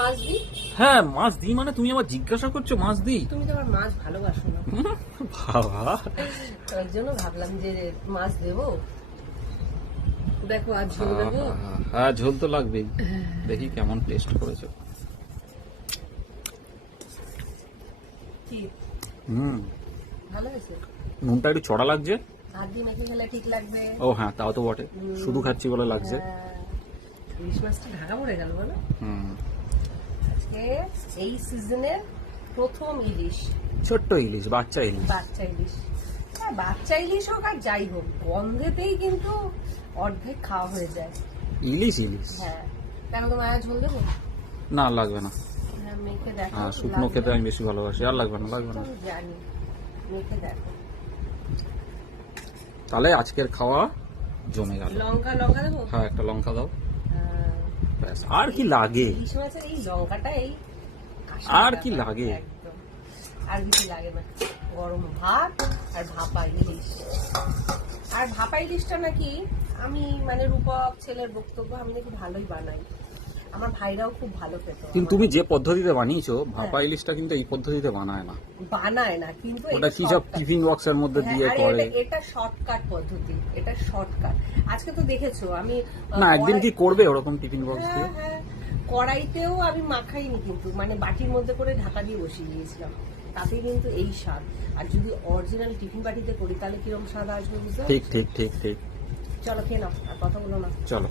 মাছ দিই। হ্যাঁ মাছ দিই মানে তুমি আবার জিজ্ঞাসা করছ মাছ দিই? তুমি তো আবার মাছ ভালোবাসো না। বাবা। তার জন্য ভাবলাম যে মাছ দেবো। দেখো আজ ঝোল দেবো। হ্যাঁ ঝোল তো লাগবেই। দেখি কেমন টেস্ট করেছ। হুম। ভালো হয়েছে? নুনটা একটু চড়া লাগছে? দিয়ে মেখে খেলে ঠিক লাগবে। ও হ্যাঁ তাও তো বটে। শুধু খাচ্ছি বলে লাগছে। হ্যাঁ। ইলিশ মাছটা ঢাকা পড়ে গেল বলো। হুম। আজকে এই সিজনের প্রথম ইলিশ। ছোট্ট ইলিশ বাচ্চা ইলিশ। বাচ্চা ইলিশ। হ্যাঁ বাচ্চা ইলিশ হোক আর যাই হোক গন্ধেতেই কিন্তু অর্ধেক খাওয়া হয়ে যায়। ইলিশ ইলিশ। হ্যাঁ। কেন তো মায়া ঝোল দেবো? না লাগবে না। হ্যাঁ মেখে দেখো। হ্যাঁ শুকনো খেতে আমি বেশি ভালোবাসি আর লাগবে না লাগবে না। জানি। মেখে দেখো। তাহলে আজকের খাওয়া জমে গেল। লঙ্কা লঙ্কা দেবো? হ্যাঁ একটা লঙ্কা দাও। ব্যাস, আর কি লাগে? এই লঙ্কাটা এই আর কি লাগে? আর কিছু লাগে না। গরম ভাত আর ভাপা ইলিশ। আর ভাপা ইলিশটা নাকি আমি মানে রূপক ছেলের বক্তব্য আমি নাকি ভালোই বানাই। আমার ভাইরাও খুব ভালো খেত। কিন্তু তুমি যে পদ্ধতিতে বানিয়েছো ভাপা ইলিশটা কিন্তু এই পদ্ধতিতে বানায় না। বানায় না কিন্তু ওটা কি সব। টিফিন বক্সের মধ্যে হ্যাঁ, দিয়ে করে? এটা- শর্টকাট পদ্ধতি এটা শর্টকাট আজকে তো দেখেছ আমি না একদিন কি করবে ওরকম টিফিন বক্স দিয়ে? হ্যাঁ, হ্যাঁ। কড়াইতেও আমি মাখাইনি কিন্তু মানে বাটির মধ্যে করে ঢাকা দিয়ে বসিয়ে দিয়েছিলাম। তাতে কিন্তু এই স্বাদ। আর যদি অরিজিনাল টিফিন বাটিতে করি তাহলে কীরকম স্বাদ আসবে বুঝতে ঠিক ঠিক ঠিক ঠিক। চলো খেয়ে নাও আর কথা বলো না। চলো।